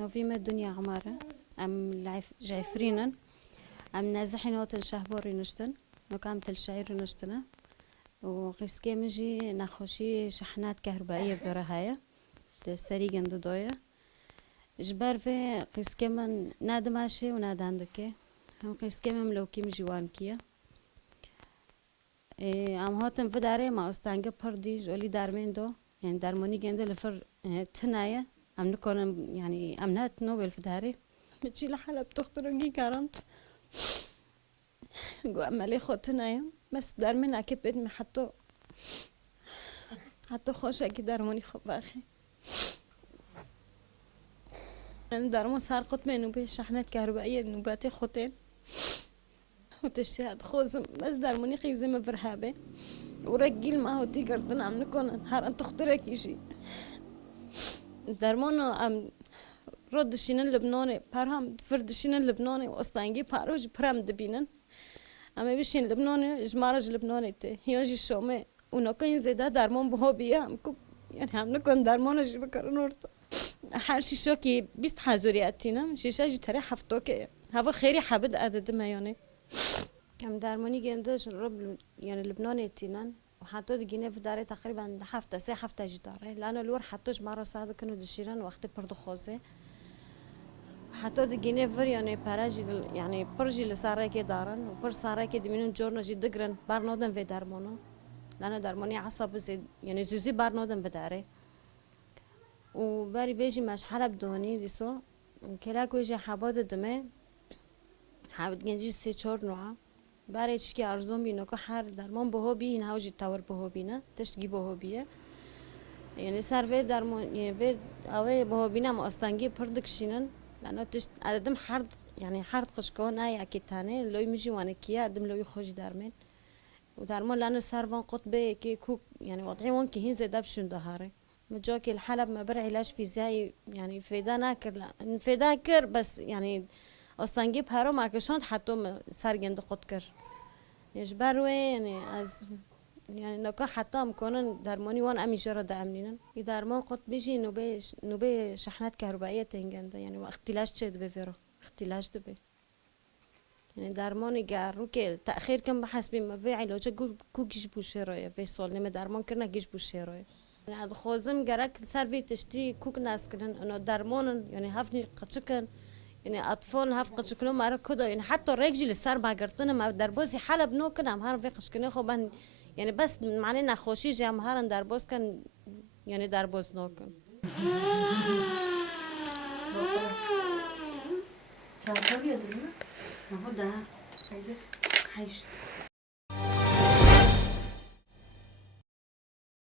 نوفيم الدنيا عمارة أم جعفرينا أم نازحينوت الشهبوري نشتن نقام الشعير نشتنا وقسكي مجي نخوشي شحنات كهربائية برهاية تسريجن دودوية جبار في قسكي من ناد ماشي وناد عندك قسكي من ملوكي مجوان كيا ام هاتم في داره ما استانگه پردی جولی درمین دو يعني درموني جنده لفر تنايا ام نكون يعني ام نات نوبل في داره بتشي لحالة بتخترقي كارم جو عملي خود تنايا بس درمين اكيد بدمي حتى خوش اكيد درموني خب باخي يعني درمون صار قط منو به شحنات كهربائية نوباتي خوتين وتشتهد خوزم بس درموني خيزم فرهابه ورجيل ما هو تيجرتنا عم نكون هر أن تخترق يجي درمانو ام ردشين اللبناني برهم فردشين اللبناني واستانجي باروج برهم دبينن اما بيشين لبناني جمارج لبناني تي هيجي شومه ونكون زيادة درمان بها بيه همكو يعني هم نكون درمان جي بكرن ورطة هر شيشو كي بيست حزورياتينا شيشا جي تري حفتو كي هوا خيري حبد عدد ما يعني كم درماني جندش رب يعني لبناني تينان وحطوا دقيقة في داري تقريبا حفتة سي حفتة جداري لأنه الور حطوش مرة ساعة كانوا دشيران وقت برضو خوزي حطوا دقيقة فر يعني باراجي يعني برجي لسارة كي دارن وبر سارة كي دمينون جورنا جي دقرن بارنودن في درمانو لأنه درماني عصب زي يعني زوزي بارنودن في داري وباري بيجي مش حلب دهني ديسو كلاكو يجي حباد دمه حباد جنجي سي چور نوعه برای چی که ارزون بینه که هر درمان بهو بی این هاوجی تاور بهو بینه تشتگی بهو بیه یعنی سر وی درمان یعنی وی اوه بهو بینه ما استانگی پردکشینن لانه تشت عدم حرد يعني حرد قشكون ناي اكيد تاني لوي مجي وانا كيا عدم لوي خوش درمان ودرمان لانه سر وان قطبه كي كوك يعني وضعي وان كي هين زيدا بشون دهاري مجاكي الحلب ما بر علاج فيزيائي يعني فيدا ناكر لا فيدا كر بس يعني استانگی پرو مارکشان حتی سرگند خود کر یجبروه يعني از يعني نکه حتی امکانن درمانی وان امیشه را دامنینن ی درمان قط بیشی نوبه شحنات كهربائية تنگنده يعني واختلاش چه دبه فيرو اختلاش دبه يعني درمانی گرو که تأخیر کن بحث بیم و علاجه کو گیش بوشه رایه و سال نمی درمان کرنه گیش بوشه رایه يعني اد خوزم گرک سر وی تشتی کوک ناس کرن انو درمانن يعني هفنی قچکن يعني أطفال هاف قشكلهم مرة كده يعني حتى الرجل السر بعقرتنا ما دربوزي حلب نو كده هم هارن في قشكنه خوبان يعني بس معناه نخوشي جا هم هارن دربوز كان يعني دربوز نو كان تعال يا دلنا ما هو ده عايزة حيشت